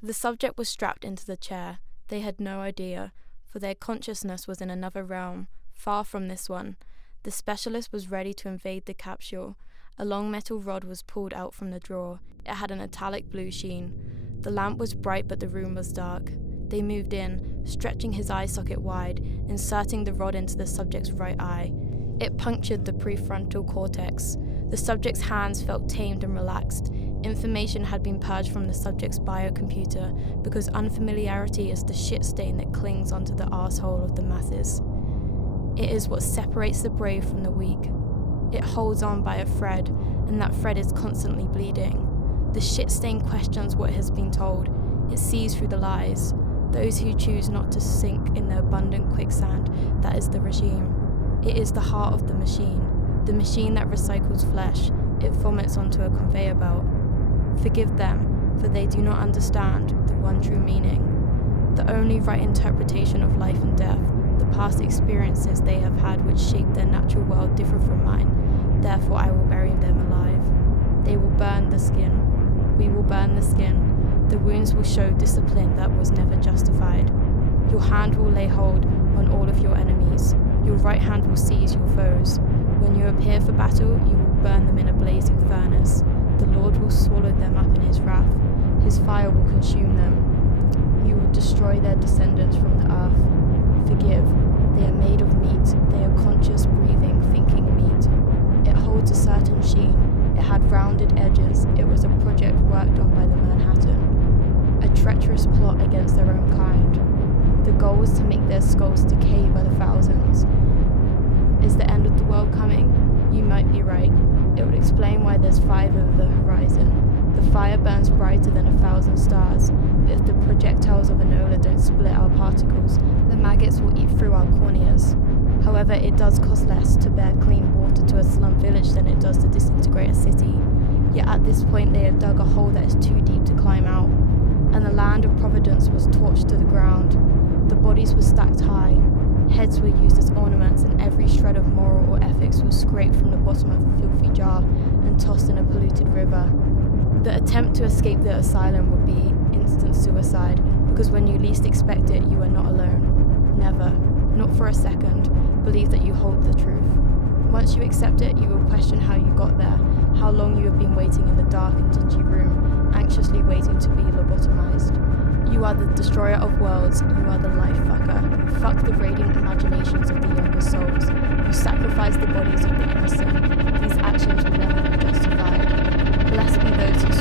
The subject was strapped into the chair. They had no idea, for their consciousness was in another realm, far from this one. The specialist was ready to invade the capsule. A long metal rod was pulled out from the drawer. It had an metallic blue sheen. The lamp was bright, but the room was dark. They moved in, stretching his eye socket wide, inserting the rod into the subject's right eye. It punctured the prefrontal cortex. The subject's hands felt tamed and relaxed. Information had been purged from the subject's biocomputer because unfamiliarity is the shit stain that clings onto the arsehole of the masses. It is what separates the brave from the weak. It holds on by a thread, and that thread is constantly bleeding. The shit stain questions what it has been told. It sees through the lies. Those who choose not to sink in the abundant quicksand, that is the regime. It is the heart of the machine that recycles flesh. It vomits onto a conveyor belt. Forgive them, for they do not understand the one true meaning. The only right interpretation of life and death, the past experiences they have had which shape their natural world differ from mine. Therefore I will bury them alive. They will burn the skin. We will burn the skin. The wounds will show discipline that was never justified. Your hand will lay hold on all of your enemies. Your right hand will seize your foes. When you appear for battle, you will burn them in a blazing furnace. The Lord will swallow them up in his wrath. His fire will consume them. You will destroy their descendants from the earth. Forgive. They are made of meat. They are conscious, breathing, thinking meat. It holds a certain sheen. It had rounded edges. It was a project worked on by the Manhattan. A treacherous plot against their own kind. The goal was to make their skulls decay by the thousands. Is the end of the world coming? You might be right. It would explain why there's 5 over the horizon. The fire burns brighter than 1,000 stars, but if the projectiles of Enola don't split our particles, the maggots will eat through our corneas. However, it does cost less to bear clean water to a slum village than it does to disintegrate a city. Yet at this point they have dug a hole that is too deep to climb out, and the land of Providence was torched to the ground. The bodies were stacked high. Heads were used as ornaments, and every shred of moral or ethics was scraped from the bottom of a filthy jar and tossed in a polluted river. The attempt to escape the asylum would be instant suicide, because when you least expect it, you are not alone. Never, not for a second, believe that you hold the truth. Once you accept it, you will question how you got there, how long you have been waiting in the dark and dingy room, anxiously waiting to be lobotomized. You are the destroyer of worlds, you are the life fucker. You fuck the radiant imaginations of the younger souls. You sacrifice the bodies of the innocent. These actions will never be justified. Blessed be those who